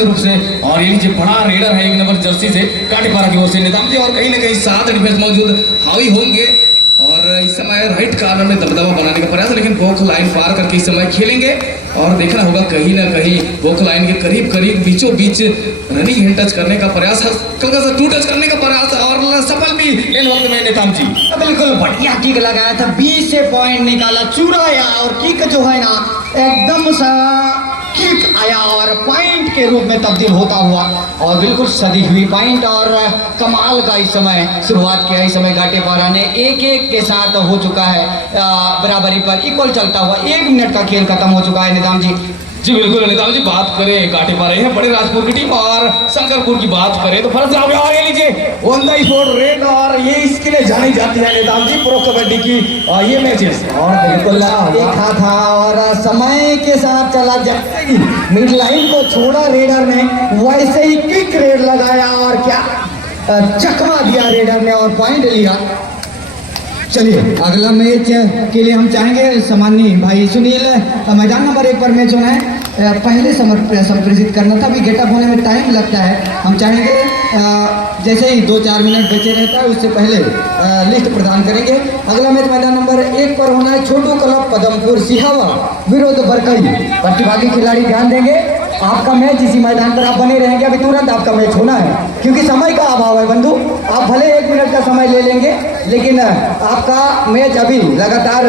रूप से। और ये नीचे बड़ा रेडर है 1 नंबर जर्सी से काटेपारा की ओर से निजाम जी, और कहीं ना कहीं 7 डिफेंस मौजूद हावी होंगे और इस समय राइट कार्नर में दबदबा बनाने का प्रयास, लेकिन बोक लाइन पार करके इस समय खेलेंगे और देखना होगा कहीं ना कहीं बोक लाइन के करीब करीब बीचों बीच रनिंग हैंड टच करने का प्रयास, हल्का सा टू टच करने का प्रयास और सफल भी इन वक्त में निताम जी। बिल्कुल बढ़िया किक लगाया था, 20 से पॉइंट निकाला, चुराया और किक जो है ना एकदम सा किक आया और पॉइंट के रूप में तब्दील होता हुआ और बिल्कुल सदी हुई पॉइंट। और कमाल का इस समय शुरुआत किया, इस समय काटेपारा ने 1-1 के साथ हो चुका है, बराबरी पर इक्वल चलता हुआ 1 मिनट का खेल खत्म हो चुका है निजाम जी। जी बिल्कुल निताम जी, बात करें काटेपारा है बड़े राजपुर की टीम और शंकरपुर की बात करें तो फर्ज आप यहाँ लीजिए ऑन द स्पॉट रेड, और ये इसके लिए जानी जाती है निताम जी प्रो कबड्डी की ये मैचेस। और बिल्कुल देखा था और समय के साथ चला, जैसे ही मिड लाइन को छोड़ा रेडर ने वैसे ही किक रेड लगाया और क्या चकमा दिया रेडर ने और पॉइंट लिया। चलिए अगला मैच के लिए हम चाहेंगे सामान्य भाई सुनील, मैदान नंबर 1 पर मैच होना है, पहले संप्रेषित करना था, अभी गेटअप होने में टाइम लगता है। हम चाहेंगे जैसे ही 2-4 मिनट बचे रहता है उससे पहले लिस्ट प्रदान करेंगे। अगला मैच मैदान नंबर 1 पर होना है, छोटू क्लब पदमपुर सिहावा विरोध बरकई। प्रतिभागी खिलाड़ी ध्यान देंगे, आपका मैच इसी मैदान पर आप बने रहेंगे, अभी तुरंत आपका मैच होना है क्योंकि समय का अभाव है बंधु। आप भले 1 मिनट का समय ले लेंगे लेकिन आपका मैच अभी लगातार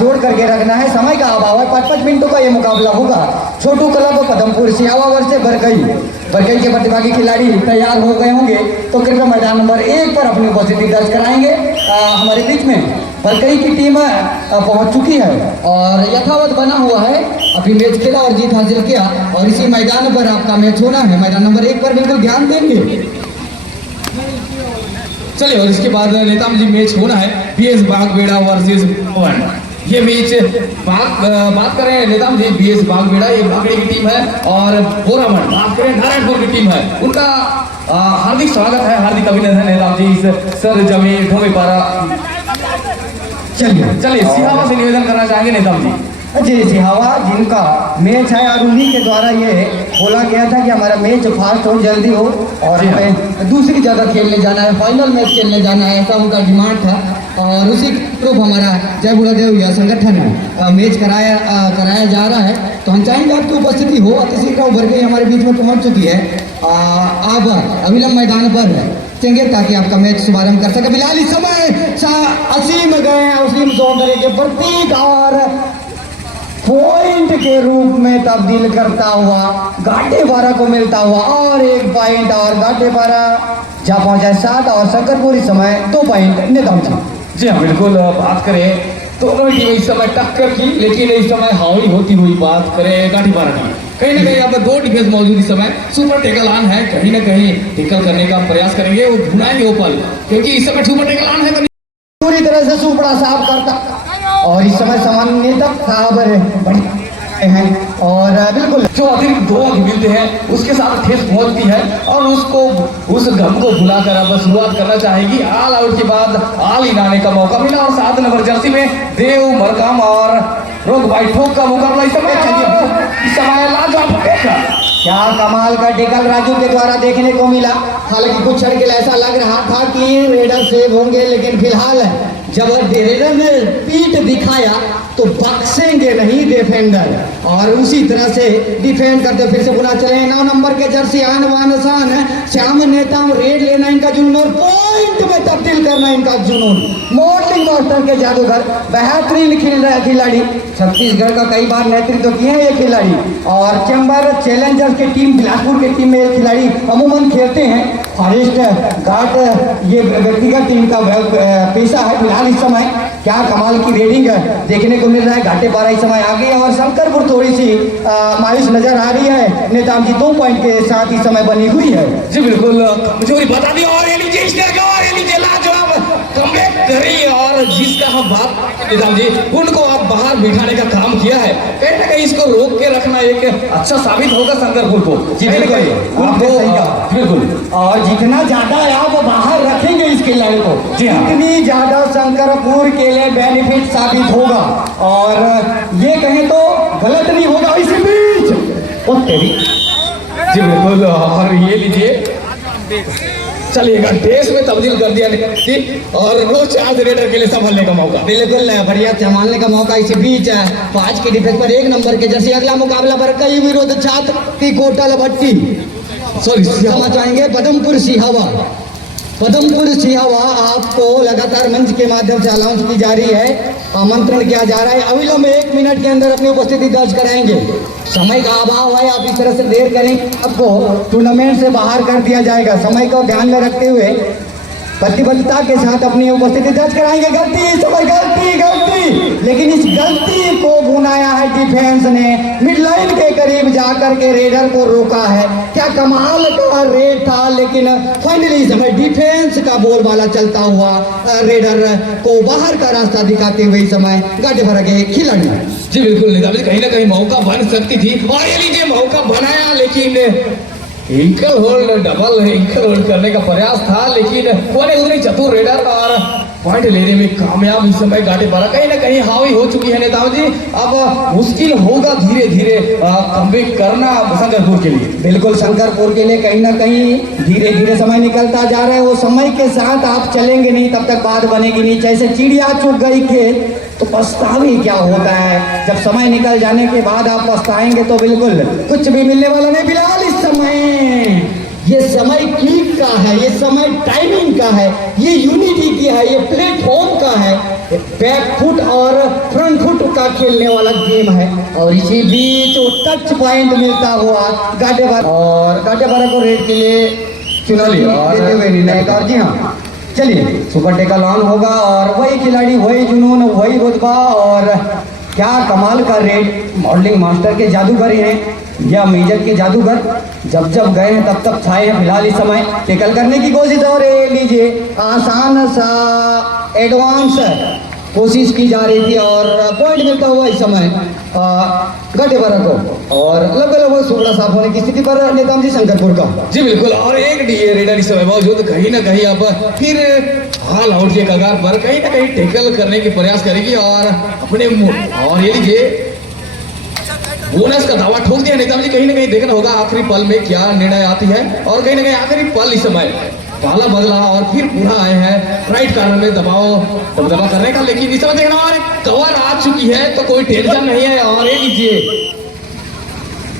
जोड़ करके रखना है, समय का अभाव है। 5-5 मिनटों का ये मुकाबला होगा। छोटू क्लब पदमपुर सिहावा वर्ष से बरकई के प्रतिभागी खिलाड़ी तैयार हो गए होंगे तो कृपया मैदान नंबर 1 पर अपनी उपस्थिति दर्ज कराएंगे। हमारे बीच में बरकई की टीम पहुंच चुकी है और यथावत बना हुआ है, अभी मैच खेला और जीत हासिल किया और इसी मैदान पर आपका मैच होना है। मैदान नंबर 1 पर बिल्कुल ध्यान देंगे। चलिए और इसके बाद नेताम जी मैच होना है बीएस बागबेड़ा वर्सेस पवन। ये मैच बात करें नेताम जी बीएस बागबेड़ा ये बागड़ी की टीम है और बोरामठ बात करें नारायणपुर की टीम है। उनका हार्दिक स्वागत है, हार्दिक अभिनंदन नेताम जी इस सर जमीन ढोबेपारा। चलिए सिहावा से निवेदन करना चाहेंगे नेताम जी। जी सिहावा जिनका मैच है और उन्हीं के द्वारा ये बोला गया था कि हमारा मैच फास्ट हो, जल्दी हो और हमें दूसरी जगह खेलने जाना है, फाइनल मैच खेलने जाना है, ऐसा उनका डिमांड था और उसी रूप हमारा जय बुढ़ादेव यह संगठन मैच कराया जा रहा है। तो हम चाहेंगे आपकी उपस्थिति हो, अतिशीघ्र उभर के हमारे बीच में पहुंच चुकी है। आप अविलंब मैदान पर चेंगे ताकि आपका मैच शुभारंभ कर सके। फिलहाल इस समय असीम गए, असीम सौंदर्य के प्रतीक और पॉइंट के रूप में तब्दील करता हुआ काटेपारा को मिलता हुआ और 1 पॉइंट और काटेपारा जा पहुंचा 7 और शंकरपुर इस समय 2 पॉइंट निताम जी। जी हाँ बिल्कुल, बात करें दोनों टीम इस समय टक्कर की, लेकिन इस समय हावी होती हुई बात करें काटेपारा की, कहीं ना कहीं यहाँ पर 2 डिफेंस मौजूद इस समय सुपर टेकल ऑन है, कहीं ना कहीं टेकल करने का प्रयास करेंगे वो भुनाएंगे ओपल क्योंकि इस समय सुपर टेकल ऑन है तो पूरी तरह से सुपड़ा साफ करता और इस समय सामान्य तक साहब हैं और बिल्कुल जो अतिरिक्त 2 अंक मिलते हैं उसके साथ ठेस पहुंचती है और उसको उस गम को भुलाकर अब शुरुआत करना चाहेगी। ऑल आउट के बाद ऑल इन आने का मौका मिला और 7 नंबर जर्सी में देव मरकाम और रोग भाई ठोक का मुकाबला इस समय लाजवाब देखा। क्या कमाल का टेकल राजू के द्वारा देखने को मिला। हालांकि कुछ क्षण के लिए ऐसा लग रहा था कि रेडर सेव होंगे, लेकिन फिलहाल जब रेडर ने पीठ दिखाया तो बक्सेंगे नहीं डिफेंडर और उसी तरह से डिफेंड करते फिर से बुला चले 9 नंबर के जर्सी आन वान शान श्याम नेता रेड लेना इनका जुनून और पॉइंट में तब्दील करना इनका जुनून। मॉडलिंग मास्टर के जादूगर, बेहतरीन खिलाड़ी, छत्तीसगढ़ का कई बार नेतृत्व किए हैं ये खिलाड़ी और चैम्बर चैलेंजर्स की टीम बिलासपुर की टीम में ये खिलाड़ी अमूमन खेलते हैं। फॉरेस्ट गार्ड ये व्यक्तिगत टीम का पेशा है। फिलहाल इस समय क्या कमाल की रेडिंग देखने को मिल रहा है। काटेपारा इस समय आगे और शंकरपुर थोड़ी सी मायूस नजर आ रही है। नेताम जी 2 पॉइंट के साथ इस समय बनी हुई है। जी बिल्कुल, कमजोरी बता दी और ये लीजिए लाजवाब कमबैक करी और जिसका हम बात निजाम जी उनको आप बाहर बिठाने का काम किया है, कहीं ना कहीं इसको रोक के रखना एक अच्छा साबित होगा शंकरपुर को। जी बिल्कुल, और जितना ज्यादा आप बाहर रखेंगे इस खिलाड़ी को जितनी ज्यादा शंकरपुर के लिए बेनिफिट साबित होगा और ये कहें तो गलत नहीं होगा। इसी बीच जी बिल्कुल। और ये लीजिए, चलिएगा देश में तब्दील कर दिया जी, और रोज आज रेडर के लिए संभालने का मौका। बिल्कुल बढ़िया संभालने का मौका इसी बीच है। 5 के डिफेंस पर 1 नंबर के जैसे अगला मुकाबला पर कई विरोध छात्र की कोटल भट्टी सॉरी चाहेंगे पदमपुर सिहावा। पदमपुर सिहावा आपको लगातार मंच के माध्यम से अनाउंस की जा रही है, आमंत्रण किया जा रहा है। अविलंब 1 मिनट के अंदर अपनी उपस्थिति दर्ज कराएंगे। समय का अभाव है, आप इस तरह से देर करें आपको टूर्नामेंट से बाहर कर दिया जाएगा। समय को ध्यान में रखते हुए प्रतिबद्धता के साथ अपनी उपस्थिति दर्ज कराएंगे। गलती इस समय गलती, लेकिन इस गलती को बुनाया है डिफेंस ने। मिड लाइन के करीब जाकर के रेडर को रोका है। क्या कमाल का रेड था, लेकिन फाइनली समय डिफेंस का बोलबाला चलता हुआ रेडर को बाहर का रास्ता दिखाते हुए समय गाड़ी भर के खिलाड़ी। जी बिल्कुल निजाम जी, कहीं ना कहीं मौका बन सकती थी, और ये लीजिए मौका बनाया, लेकिन इंकल होल्ड डबल इंकल होल्ड करने का प्रयास था, लेकिन वो नहीं उतनी चतुर रेडर और पॉइंट लेने में कामयाब इस समय गाड़ी पर कहीं ना कहीं हावी हो चुकी है नेताओं जी। अब मुश्किल होगा धीरे धीरे कमबैक करना शंकरपुर के लिए। बिल्कुल शंकरपुर के लिए कहीं ना कहीं धीरे धीरे समय निकलता जा रहा है। वो समय के साथ आप चलेंगे नहीं तब तक बात बनेगी नहीं। जैसे चिड़िया चुग गई खेत तो पछतावे क्या होता है, जब समय निकल जाने के बाद आप पछताएंगे तो बिल्कुल कुछ भी मिलने वाला नहीं। फिलहाल इस समय ये समय क्लिक का है, ये समय टाइमिंग का है, ये यूनिटी की है, ये प्लेटफॉर्म का है, बैक फुट और फ्रंट फुट का खेलने वाला गेम है। और इसी बीच वो टच पॉइंट मिलता हुआ गाटेबारा को रेड के लिए चुना लिया देते हुए निर्णय। और जी हाँ, चलिए सुपर टेकल ऑन होगा, और वही खिलाड़ी, वही जुनून, वही रुतबा, और क्या कमाल का रेड। मॉडलिंग मास्टर के जादूगर हैं या मेजर के जादूगर, जब जब गए हैं तब तब छाए हैं। फिलहाल इस समय टेकल करने की कोशिश, और लीजिए आसान सा एडवांस कोशिश की जा रही थी, और पॉइंट मिलता हुआ इस समय गाटेबारा को। और अलग अलग सुबड़ा साफ होने की स्थिति पर नेताम जी शंकरपुर का। जी बिल्कुल, और एक डीए रेडर इस समय मौजूद, कहीं ना कहीं अब फिर हाल आउट के कगार पर कहीं ना कहीं टैकल करने की प्रयास करेगी, और अपने और ये लीजिए बोनस का दावा ठोक दिया नेताम जी। कहीं ना कहीं देखना होगा आखिरी पल में क्या निर्णय आती है, और कहीं ना कहीं आखिरी पल इस समय पाला बदला और फिर पुनः आए हैं राइट कार्नर में दबदबा करने का। लेकिन इस समय देखना और कवर आ चुकी है तो कोई टेंशन नहीं है। और ये लीजिए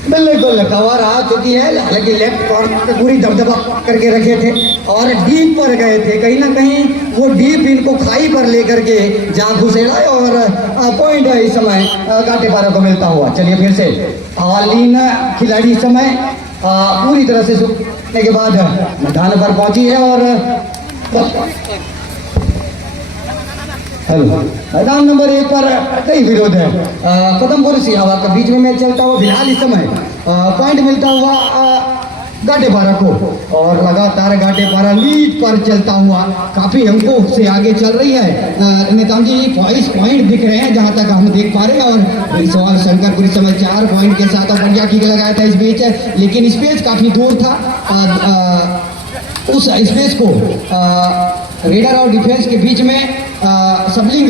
बिल्कुल कवर आ चुकी है, हालांकि लेफ्ट कॉर्नर पे पूरी दबदबा करके रखे थे और डीप पर गए थे। कहीं ना कहीं वो डीप इनको खाई पर लेकर के जा घुसेड़ा, और पॉइंट इस समय गाटेबारा को मिलता हुआ। चलिए फिर से आलीन खिलाड़ी इस समय पूरी तरह से सूखने के बाद मैदान पर पहुंची है, और हेलो मैदान नंबर 1 पर कई विरोध है। पदमपुर सिहावा के बीच में मैच चलता हुआ। फिलहाल इस समय पॉइंट मिलता हुआ गाटेबारा को, और लगातार गाटेबारा लीड पर चलता हुआ काफी अंकों से आगे चल रही है। नेताजी 22 पॉइंट दिख रहे हैं जहां तक हम देख पा रहे हैं, और इस सवाल शंकरपुर इस समय 4 पॉइंट के साथ बढ़िया किक लगाया था इस बीच, लेकिन स्पेस काफी दूर था। उस स्पेस को रेडर और डिफेंस के बीच में सबलिंग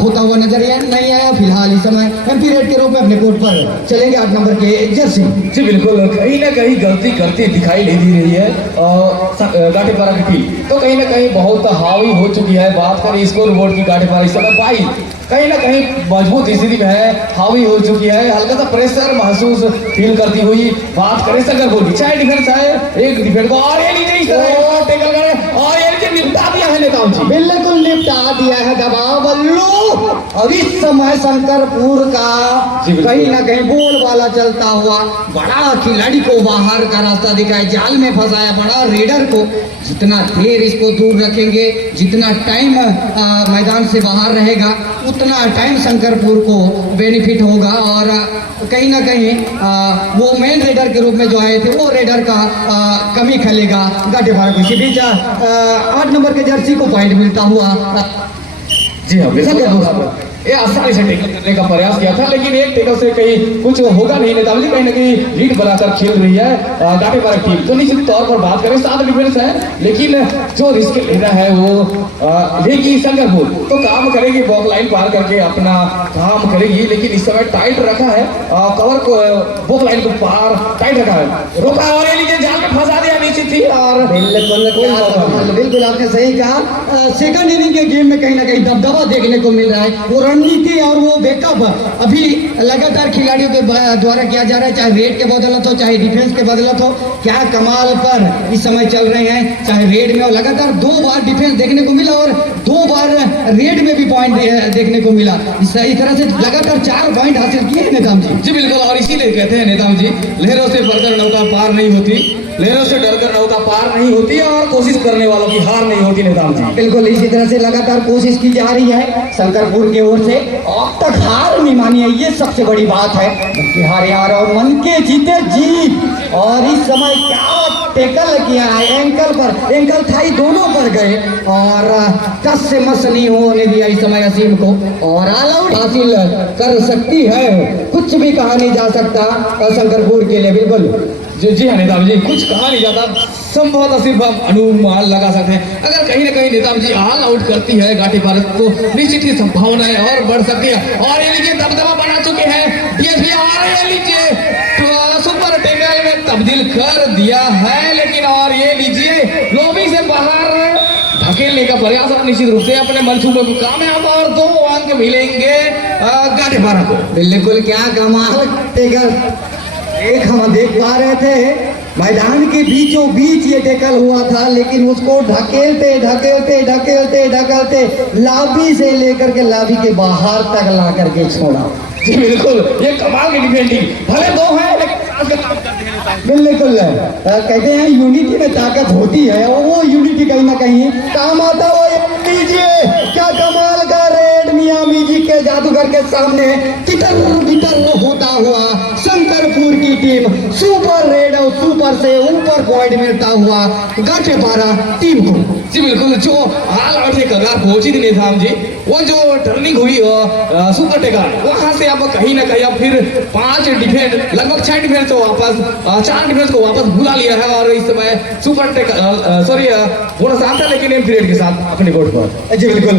होता हुआ नजर नहीं आया। फिलहाल इस समय एमपी रेड के रूप में अपने कोर्ट पर चलेंगे 8 नंबर के जर्सी। जी बिल्कुल, कहीं ना कहीं गलती करती दिखाई नहीं दे रही है और गाटेबारा की टीम तो कहीं ना कहीं बहुत हावी हो चुकी है। बात करें स्कोर बोर्ड की, गाटेबारा इस समय 22 कहीं ना कहीं मजबूत स्थिति में है, हावी हो चुकी है, हल्का सा प्रेशर महसूस फील करती हुई। बात करें शंकरपुर की, चाहे डिफेंस है एक डिफेंस को, और ये नीचे टेकल करे और ये निपटा दिया है नेताओं जी, बिल्कुल निपटा दिया है दबाव बल्लू। और इस समय शंकरपुर का कहीं ना कहीं बोल वाला चलता हुआ बड़ा खिलाड़ी को बाहर का रास्ता दिखाया, जाल में फंसाया बड़ा रेडर को। जितना देर इसको दूर रखेंगे, जितना टाइम मैदान से बाहर रहेगा, उतना टाइम शंकरपुर को बेनिफिट होगा। और कहीं ना कहीं वो मेन रेडर के रूप में जो आए थे वो रेडर का कमी खलेगा गाटेबारा को। इसी बीच 8 नंबर के जर्सी को पॉइंट मिलता हुआ। जी हाँ, ये आसानी से टैकल करने का प्रयास किया था, लेकिन एक टैकल से कहीं कुछ होगा नहीं। नेताजी कहीं ना कहीं लीड बनाकर खेल रही है घाटे पारक टीम। तो निश्चित तौर पर बात करें 7 डिफेंस है, लेकिन जो रिस्क लेना है वो लेगी शंकरपुर। तो काम करेगी, बॉक लाइन पार करके अपना काम करेगी, लेकिन इस समय टाइट रखा है कवर को, बॉक लाइन को पार टाइट रखा है, रोका और ये लीजिए जाल में फंसा दिया निश्चित थी। और बिल्कुल आपने सही कहा। सेकंड इनिंग के गेम में कहीं ना कहीं दबदबा देखने को मिल रहा है। वो रणनीति और वो बैकअप अभी लगातार खिलाड़ियों के द्वारा किया जा रहा है, चाहे रेड के बदौलत हो चाहे डिफेंस के बदौलत हो। क्या कमाल पर इस समय चल रहे हैं, चाहे रेड में हो, लगातार 2 बार डिफेंस देखने को मिला और 2 बार रेड में भी पॉइंट देखने को मिला। इस तरह से लगातार 4 पॉइंट हासिल किए नेताम जी। जी बिल्कुल, और इसीलिए कहते हैं नेताम जी, लहरों से बढ़कर नौका पार नहीं होती, लहरों से डरकर नौका पार नहीं होती, और कोशिश करने वालों की हार नहीं होती नेताम जी। बिल्कुल इसी तरह से लगातार कोशिश की जा रही है शंकरपुर की ओर से। अब तक हार नहीं मानी है, ये सबसे बड़ी बात है। कि हार यार और मन के जीते जीत। और इस समय क्या टैकल किया है, एंकल पर, एंकल थाई दोनों पर गए और कस से मस नहीं होने दिया इस समय असीम को, और ऑल आउट हासिल कर सकती है। कुछ भी कहा नहीं जा सकता शंकरपुर के लिए। बिल्कुल जी हाँ नेताम जी, कुछ कहा नहीं जाता, संभवतः सिर्फ आप अनुमान लगा सकते हैं। अगर कहीं ना कहीं नेताम जी ऑल आउट करती है घाटी भारत को, निश्चित ही संभावनाएं और बढ़ सकती है। और ये लीजिए दबदबा बना चुके हैं डीएसपी, और ये लीजिए सुपर टैकल में तब्दील कर दिया है, लेकिन और ये लीजिए लॉबी से बाहर धकेलने का प्रयास और निश्चित रूप से अपने मंसूबे को कामयाब, और 2 अंक मिलेंगे घाटी भारत को। बिल्कुल क्या कमाल टैकल एक हम देख पा रहे थे। मैदान के बीचों बीच ये टैकल हुआ था, लेकिन उसको ढकेलते ढकेलते ढकेलते ढकेलते लॉबी से लेकर के लॉबी के बाहर तक ला करके छोड़ा। जी बिल्कुल, ये कमाल की डिफेंडिंग, भले 2 है लेकिन बिल्कुल कहते हैं यूनिटी में ताकत होती है, और वो यूनिटी कहीं ना कहीं काम आता हो। लीजिए क्या कमाल का रेड मियामी जी के जादूगर के सामने तितर बितर होता हुआ शंकरपुर की टीम सुपर रेड और सुपर से ऊपर पॉइंट मिलता हुआ घाटे पारा टीम को। जी बिल्कुल, जो हाल आउट के कगार पहुंची थी नेताम जी, वो जो टर्निंग हुई सुपर टैकल, वहां से अब कहीं ना कहीं अब फिर 5 डिफेंस, लगभग 6 डिफेंस को वापस 4 डिफेंस को वापस बुला लिया है, और इस समय सुपर टैकल सॉरी बोनस आता, लेकिन एम पीरियड के साथ अपने कोर्ट पर। जी बिल्कुल,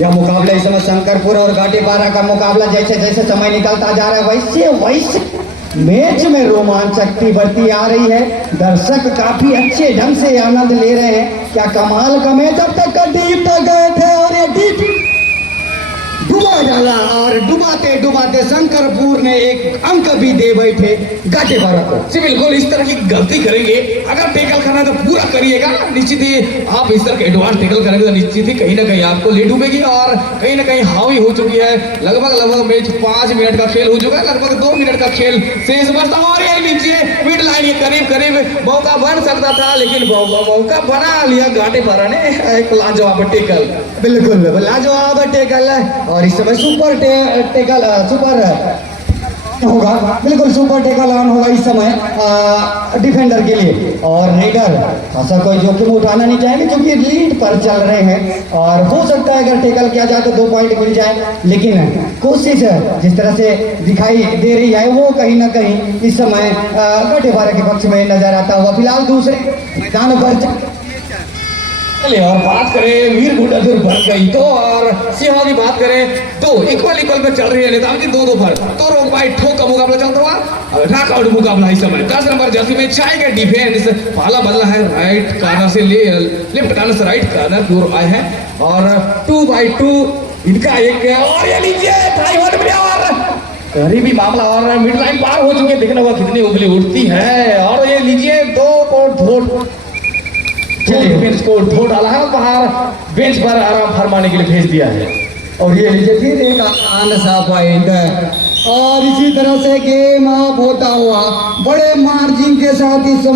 यह मुकाबला इस समय शंकरपुर और घाटी पारा का मुकाबला जैसे जैसे समय निकलता जा रहा है वैसे वैसे मैच में रोमांचकता बढ़ती आ रही है। दर्शक काफी अच्छे ढंग से आनंद ले रहे हैं। क्या कमाल का मैच अब तक का डीप तक गए थे, और ये डीप डुबा डाला, और डुबाते डुबाते शंकरपुर ने एक अंक भी दे बैठे घाटे पारा को। जी बिल्कुल, इस तरह की गलती करेंगे, अगर टैकल करना है तो पूरा करिएगा। निश्चित ही आप इस तरह के एडवांस टैकल करेंगे तो निश्चित ही कहीं ना कहीं आपको ले डूबेगी, और कहीं ना कहीं हावी हो चुकी है। लगभग मैच 5 मिनट का खेल हो चुका है, लगभग 2 मिनट का खेल शेष बचता। और ये लीजिए मिड लाइन के करीब करीब मौका बन सकता था, लेकिन मौका बना लिया घाटे पारा ने, एक लाजवाब टैकल। बिल्कुल लाजवाब टैकल है, और इस समय सुपर टैकल सुपर होगा। बिल्कुल सुपर टैकल ऑन होगा इस समय डिफेंडर के लिए, और रेडर ऐसा कोई जोखिम उठाना नहीं चाहेंगे क्योंकि लीड पर चल रहे हैं, और हो सकता है अगर टैकल किया जाए तो 2 पॉइंट मिल जाए। लेकिन कोशिश जिस तरह से दिखाई दे रही है वो कहीं ना कहीं इस समय घाटे पारा के पक्ष में नजर आता हुआ। फिलहाल दूसरे मैदान पर और बात करें वीर गुंडाधुर बन गई तो, और सिंह की बात करें तो इक्वल पे चल रही है नेताम जी 2-2 पर। तो रोक भाई ठोक का मुकाबला चलता हुआ, नॉकआउट मुकाबला इस समय 10 नंबर जर्सी में चाय का डिफेंस पाला बदला है, राइट कार्नर से लेफ्ट कार्नर से राइट कार्नर की ओर आए हैं, और 2x2 इनका एक, और ये लीजिए और करीबी मामला, और मिड लाइन पार हो चुके, देखने को कितनी उंगली उठती है, और ये लीजिए 2 को धो बेंच को धो डाला है, बाहर बेंच पर आराम फरमाने के लिए भेज दिया है। और ये लीजिए फिर एक आन सा पॉइंट, और इसी तरह से गेम ऑफ होता हुआ बड़े मार्जिन के साथ इस